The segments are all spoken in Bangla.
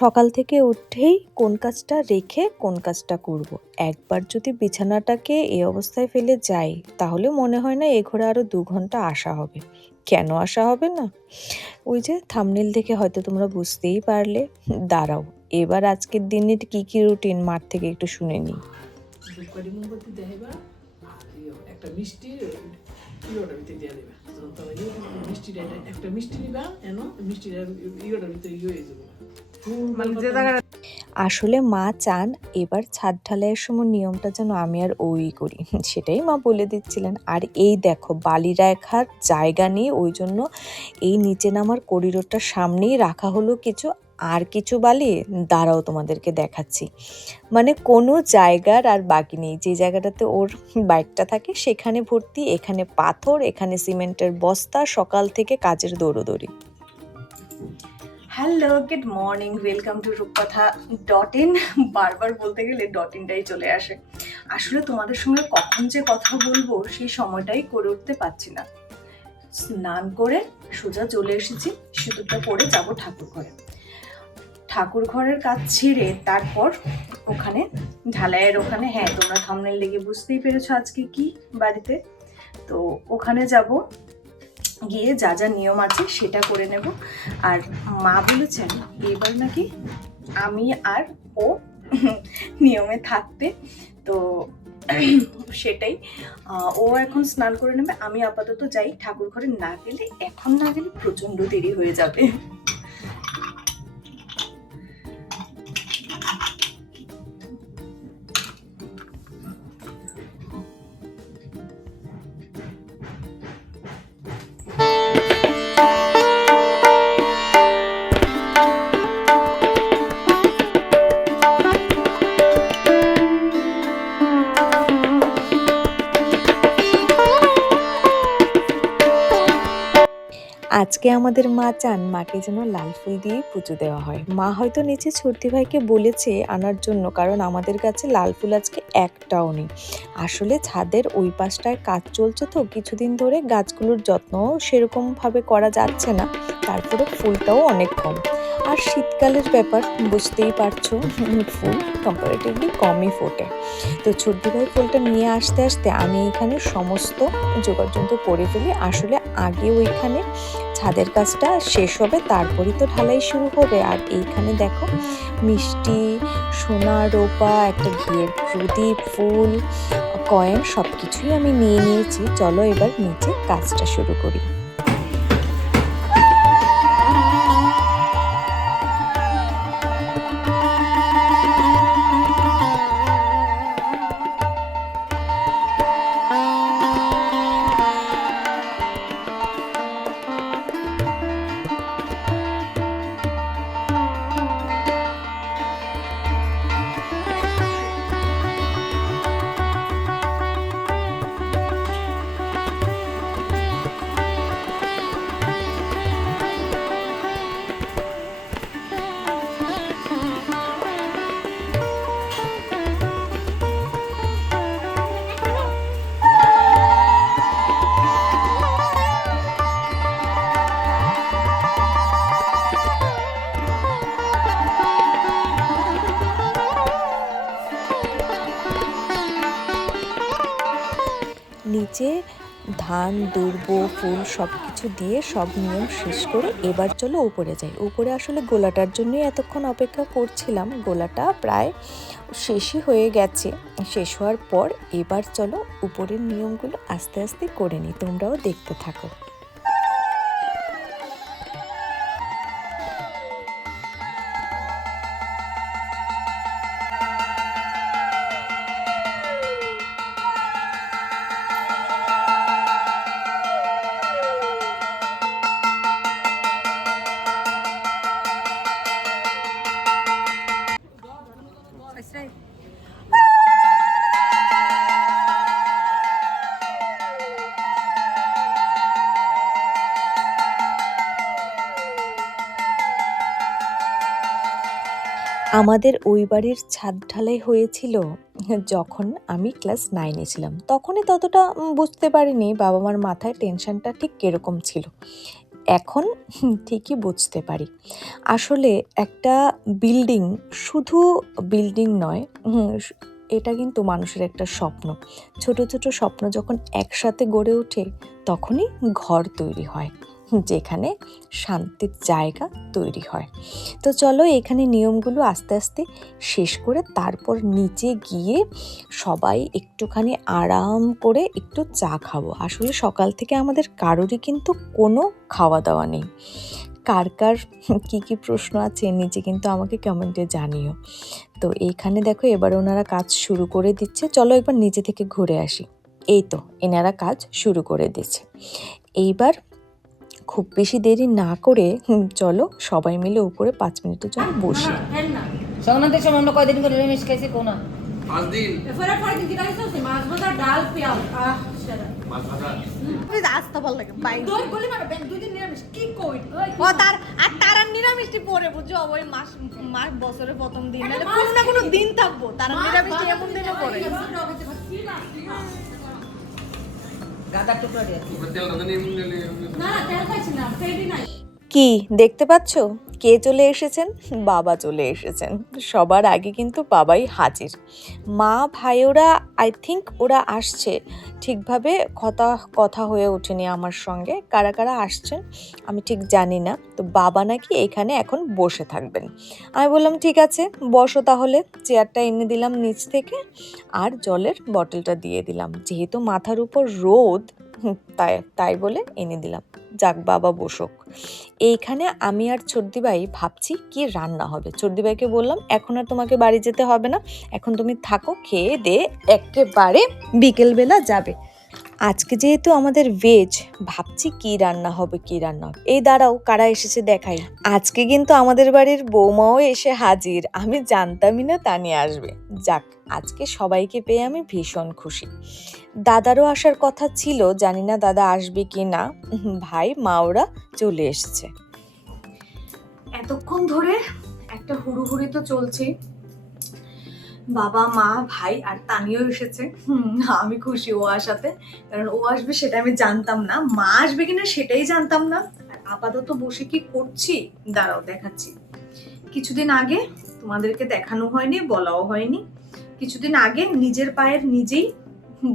সকাল থেকে উঠেই কোন কাজটা রেখে কোন কাজটা করব। একবার যদি বিছানাটাকে এই অবস্থায় ফেলে যাই তাহলে মনে হয় না এ ঘরে আরও ২ ঘন্টা আসা হবে। কেন আসা হবে না? ওই যে থাম্বনেল দেখে হয়তো তোমরা বুঝতেই পারলে। দাঁড়াও, এবার আজকের দিনের কি রুটিন মাঠ থেকে একটু শুনে নিই। ধূপকাঠি মোমবাতি দেখাইবা আর একটা মিষ্টি ইয়োটার ভিতরে দিয়ে দেবা। মিষ্টিটা একটা মিষ্টি নিবা এনো মিষ্টিটা ইয়োটার ভিতরে ইয়ে হয়ে যাবে। আসলে মা চান এবার ছাদ ঢালাইয়ের সময় নিয়মটা যেন আমি আর ওই করি, সেটাই মা বলে দিচ্ছিলেন। আর এই দেখো বালি রাখার জায়গা নেই, ওই জন্য এই নিচে নামার করিডোরটার সামনেই রাখা হলো কিছু। আর কিছু বালি দাঁড়াও তোমাদেরকে দেখাচ্ছি। মানে কোনো জায়গার আর বাকি নেই। যে জায়গাটাতে ওর বাইকটা থাকে সেখানে ভর্তি, এখানে পাথর, এখানে সিমেন্টের বস্তা, সকাল থেকে কাজের দৌড়োদৌড়ি। Hello, good morning, welcome to রূপকথা.in। বারবার বলতে গেলে .inটাই চলে আসে। আসলে তোমাদের সঙ্গে কখন যে কথা বলবো সেই সময়টাই করে উঠতে পারছি না। স্নান করে সোজা চলে এসেছি, সিঁদুরটা পরে যাব ঠাকুর ঘরে। ঠাকুর ঘরের কাজ ছেড়ে তারপর ওখানে ঢালাইয়ের ওখানে, হ্যাঁ তোমরা থাম্বনেল দেখে বুঝতেই পেরেছো আজকে কি বাড়িতে। তো ওখানে যাব, গিয়ে যা যা নিয়ম আছে সেটা করে নেব। আর মা বলেছেন এবার নাকি আমি আর ও নিয়মে থাকতে, তো সেটাই। ও এখন স্নান করে নেবে, আমি আপাতত যাই ঠাকুর ঘরে। না গেলে এখন না গেলে প্রচন্ড দেরি হয়ে যাবে। আজকে আমাদের মা চান মাকে যেন লাল ফুল দিয়েই পুজো দেওয়া হয়। মা হয়তো নিচে ছর্দি ভাইকে বলেছে আনার জন্য, কারণ আমাদের কাছে লাল ফুল আজকে একটাও নেই। আসলে ছাদের ওই পাশটায় কাজ চলছে তো কিছুদিন ধরে, গাছগুলোর যত্নও সেরকমভাবে করা যাচ্ছে না, তারপরে ফুলটাও অনেক কম। আর শীতকালের ব্যাপার বুঝতেই পারছো, ফুল কম্পারেটিভলি কমই ফোটে। তো ছর্দি ভাই ফুলটা নিয়ে আসতে আসতে আমি এখানে সমস্ত যোগাযন্ত্র করে ফেলি। আসলে আগে ওইখানে ছাদের কাজটা শেষ হবে, তারপরই তো ঢালাই শুরু হবে। আর এইখানে দেখো মিষ্টি, সোনা, রূপা, একটা ঘিয়ের প্রদীপ, ফুল, কয়েন সব কিছুই আমি নিয়ে নিয়েছি। চলো এবার নিচে কাজটা শুরু করি। নিচে ধান, দুর্ব, ফুল সব কিছু দিয়ে সব নিয়ম শেষ করে এবার চলো উপরে যাই। উপরে আসলে গোলাটার জন্যই এতক্ষণ অপেক্ষা করছিলাম। গোলাটা প্রায় শেষই হয়ে গেছে। শেষ হওয়ার পর এবার চলো উপরের নিয়মগুলো আস্তে আস্তে করে নিই, তোমরাও দেখতে থাকো। আমাদের ওই বাড়ির ছাদ ঢালাই হয়েছিল যখন আমি ক্লাস 9-এ ছিলাম। তখনই ততটা বুঝতে পারিনি বাবা মার মাথায় টেনশনটা ঠিক কিরকম ছিল। এখন ঠিকই বুঝতে পারি আসলে একটা বিল্ডিং শুধু বিল্ডিং নয়, এটা কিন্তু মানুষের একটা স্বপ্ন। ছোট ছোট স্বপ্ন যখন একসাথে গড়ে ওঠে তখনই ঘর তৈরি হয়, যেখানে শান্তির জায়গা তৈরি হয়। তো চলো এখানে নিয়মগুলো আস্তে আস্তে শেষ করে তারপর নিচে গিয়ে সবাই একটুখানি আরাম করে একটু চা খাবো। আসলে সকাল থেকে আমাদের কারোরই কিন্তু কোনো খাওয়া দাওয়া নেই। কার কার কী কী প্রশ্ন আছে নিচে কিন্তু আমাকে কমেন্টে জানিও। তো এইখানে দেখো এবার ওনারা কাজ শুরু করে দিচ্ছে, চলো একবার নিচে থেকে ঘুরে আসি। এই তো এনারা কাজ শুরু করে দিচ্ছে। এইবার খুব বেশি দেরি না করে চলো সবাই মিলে উপরে 5 মিনিটের জন্য বসি। সংক্রান্তির সময় আমরা কয়দিন করে নিরামিষ খাইছি কোনা 5 দিন এরপরে পরের দিন কি খাইছো মাছ ভাজা ডাল পেঁয়াজ সেটা মাছ ভাজা ওই যে আসতে ভালো লাগে বাই দই গলি মানে ব্যাগ 2 দিন নিরামিষ কি কই ও তার নিরামিষটি পরে বুঝছো ওই মাস বছরের প্রথম দিন নাহলে কোনো না কোনো দিন থাকবো তারা নিরামিষটি এমন দিনে পরে গাদা টুকরা দিয়ে তেল না জানি না তেল খাইছি না পেডি নাই কি দেখতে পাচ্ছ কে চলে এসেছেন? বাবা চলে এসেছেন। সবার আগে কিন্তু বাবাই হাজির। মা ভাইওরা আই থিঙ্ক ওরা আসছে, ঠিকভাবে কথা হয়ে ওঠেনি আমার সঙ্গে। কারা কারা আসছেন আমি ঠিক জানি না। তো বাবা নাকি এখানে এখন বসে থাকবেন। আমি বললাম ঠিক আছে বসো তাহলে। চেয়ারটা এনে দিলাম নিচ থেকে আর জলের বটলটা দিয়ে দিলাম, যেহেতু মাথার উপর রোদ তাই বলে এনে দিলাম। যাক বাবা বসুক। এইখানে আমি আর ছোটদি ভাই ভাবছি কি রান্না হবে। ছোটদি ভাইকে বললাম এখন আর তোমাকে বাড়ি যেতে হবে না, এখন তুমি থাকো, খেয়ে দে একেবারে বিকেলবেলা যাবে। আজকে যেহেতু আমাদের ভেজ, ভাবছি কি রান্না হবে। এই দাঁড়াও কারা এসেছে দেখাই। আজকে কিন্তু আমাদের বাড়ির বৌমাও এসে হাজির। আমি জানতামই না তানিয়া আসবে। যাক আজকে সবাইকে পেয়ে আমি ভীষণ খুশি। দাদারও আসার কথা ছিল, জানি না দাদা আসবে কি না। ভাই মা ওরা চলে এসেছে। এতক্ষণ ধরে একটা হুড়োহুড়ি তো চলছে। বাবা মা ভাই আর তানিও এসেছে। আমি খুশি ও আসাতে, কারণ ও আসবে সেটা আমি জানতাম না, মা আসবে কিনা সেটাই জানতাম না। আর আপাতত বসে কি করছি দাঁড়াও দেখাচ্ছি। কিছুদিন আগে তোমাদেরকে দেখানো হয়নি, বলাও হয়নি, কিছুদিন আগে নিজের পায়ের নিজেই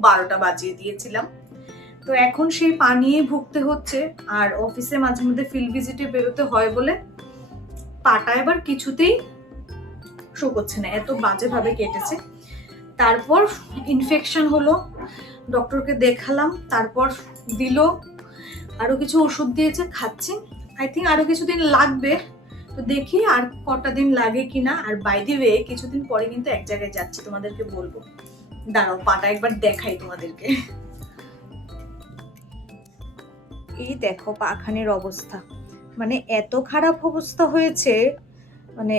12টা বাজিয়ে দিয়েছিলাম। তো এখন সেই পা নিয়ে ভুগতে হচ্ছে। আর অফিসে মাঝে মধ্যে ফিল্ড ভিজিটে বেরোতে হয় বলে পাটা এবার কিছুতেই শো করছে না, এত বাজেভাবে কেটেছে। তারপর ইনফেকশন হলো, ডক্টরকে দেখালাম, তারপর দিল আরো কিছু ওষুধ দিয়েছে, খাচ্ছি। আই থিঙ্ক আরো কিছুদিন লাগবে, তো দেখি আর কটা দিন লাগে কিনা। আর বাই দি ওয়ে কিছুদিন পরে কিন্তু এক জায়গায় যাচ্ছি, তোমাদেরকে বলবো। দাঁড়াও পাটা একবার দেখাই তোমাদেরকে। এই দেখো পাখানের অবস্থা, মানে এত খারাপ অবস্থা হয়েছে, মানে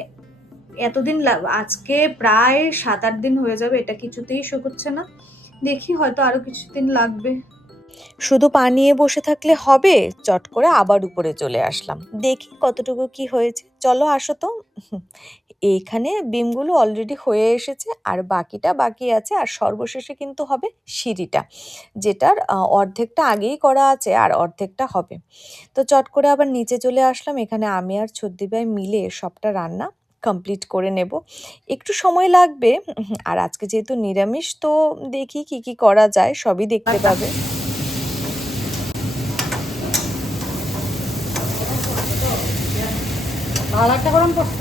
এতদিন আজকে প্রায় 7-8 দিন হয়ে যাবে, এটা কিছুতেই শুকোচ্ছে না। দেখি হয়তো আরো কিছুদিন লাগবে। শুধু পা নিয়ে বসে থাকলে হবে? চট করে আবার উপরে চলে আসলাম, দেখি কতটুকু কি হয়েছে। চলো আসো তো। এইখানে বিমগুলো অলরেডি হয়ে এসেছে আর বাকিটা বাকি আছে। আর সর্বশেষে কিন্তু হবে সিঁড়িটা, যেটার অর্ধেকটা আগেই করা আছে আর অর্ধেকটা হবে। তো চট করে আবার নিচে চলে আসলাম। এখানে আমি আর ছোটদি ভাই মিলে সবটা রান্না কমপ্লিট করে নেব, একটু সময় লাগবে। আর আজকে যেহেতু নিরামিষ, তো দেখি কি কি করা যায়, সবই দেখতে পাবে। ভালো একটা গরম পড়ছে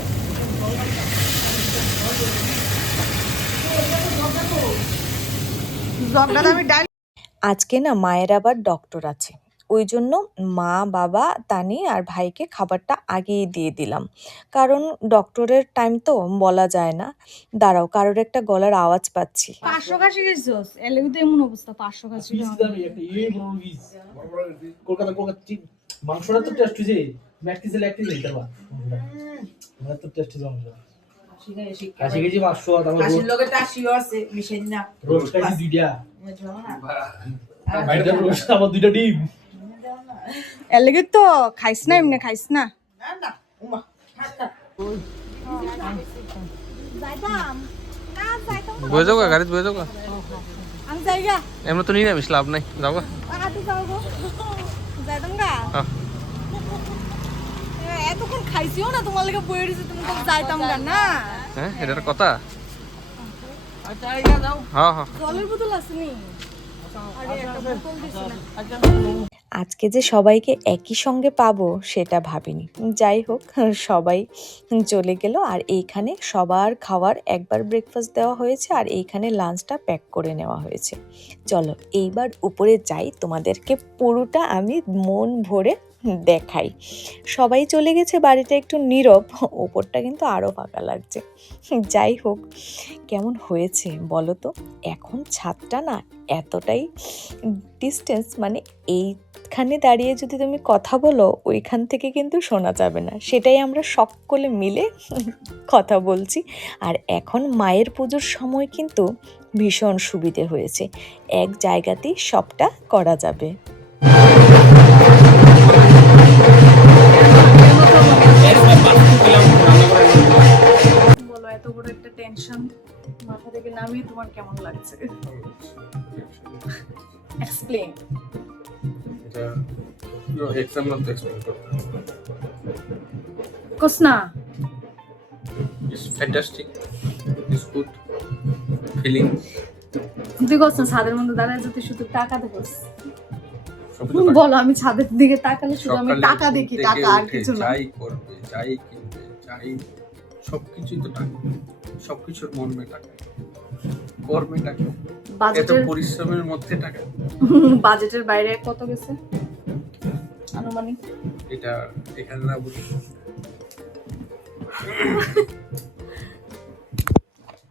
আজকে না মায়ের আবার ডক্টর আছে, ওই জন্য মা বাবা তানি আর ভাইকে খাবারটা আগেই দিয়ে দিলাম, কারণ ডক্টরের টাইম তো বলা যায় না। দাঁড়াও কারোর একটা গলার আওয়াজ পাচ্ছি। 500 কাশি গেছস এলেও তো এমন অবস্থা 500 কাশি কলকাতা মাংসটা তো টেস্ট হয়েছে, ম্যাটকিসে ল্যাকটিস দিতে পারবা আমরা তো টেস্ট হয়েছে মাংস কাশি কেজি 500 আর আমার কাশির লগে টাশিও আছে মিশাই না রোস্ট কাশি দুইটা বাইরের রোস্ট আমার দুইটা ডিম এলেগে তো খাইছ না, এমনি খাইছ না। না উমা বয়ে যাও গাড়ি বয়ে যাও আমি যাইগা এমন তো নিরামিষ লাভ নাই যাও আদি যাও গো যাইতাম গা এতক্ষণ খাইছিও না তোমার লাগে বইয়ে দিছে তুমি তো যাইতাম না হ্যাঁ এটার কথা হ্যাঁ হ্যাঁ জলের বোতল আসেনি আরে একটা বোতল দিছে না আজকে যে সবাইকে একই সঙ্গে পাবো সেটা ভাবিনি। যাই হোক, সবাই চলে গেল আর এইখানে সবার খাওয়ার একবার ব্রেকফাস্ট দেওয়া হয়েছে আর এইখানে লাঞ্চটা প্যাক করে নেওয়া হয়েছে। চলো এইবার উপরে যাই, তোমাদেরকে পুরোটা আমি মন ভরে দেখাই। সবাই চলে গেছে, বাড়িটা একটু নীরব, ওপরটা কিন্তু আরও ফাঁকা লাগছে। যাই হোক, কেমন হয়েছে বলো তো? এখন ছাদটা না এতটাই ডিস্টেন্স, মানে এইখানে দাঁড়িয়ে যদি তুমি কথা বলো ওইখান থেকে কিন্তু শোনা যাবে না, সেটাই আমরা সকলে মিলে কথা বলছি। আর এখন মায়ের পুজোর সময় কিন্তু ভীষণ সুবিধে হয়েছে, এক জায়গাতেই সবটা করা যাবে। বলো, এত বড় একটা টেনশন মাথা থেকে নামিয়ে তোমার কেমন লাগছে? এক্সপ্লেইন। এটা এক্সাম না তো এক্সপ্লেইন করতে কোস না it's fantastic it's good feeling তুই কোস না ছাদের মধ্যে দাঁড়ায় যদি শুধু টাকা দেখোস। সবই বলো, আমি ছাদের দিকে তাকালে শুধু আমি টাকা দেখি, টাকা আর কিছু না। যাই করবে যাই কিনবে যাই সবকিছুই তো টাকা, সবকিছুর মর্মে টাকা, কর্মে টাকা, এত বাজেটের পরিশ্রমের মধ্যে টাকা। বাজেটের বাইরে কত গেছে আনুমানিক? এটা এখানে না বলি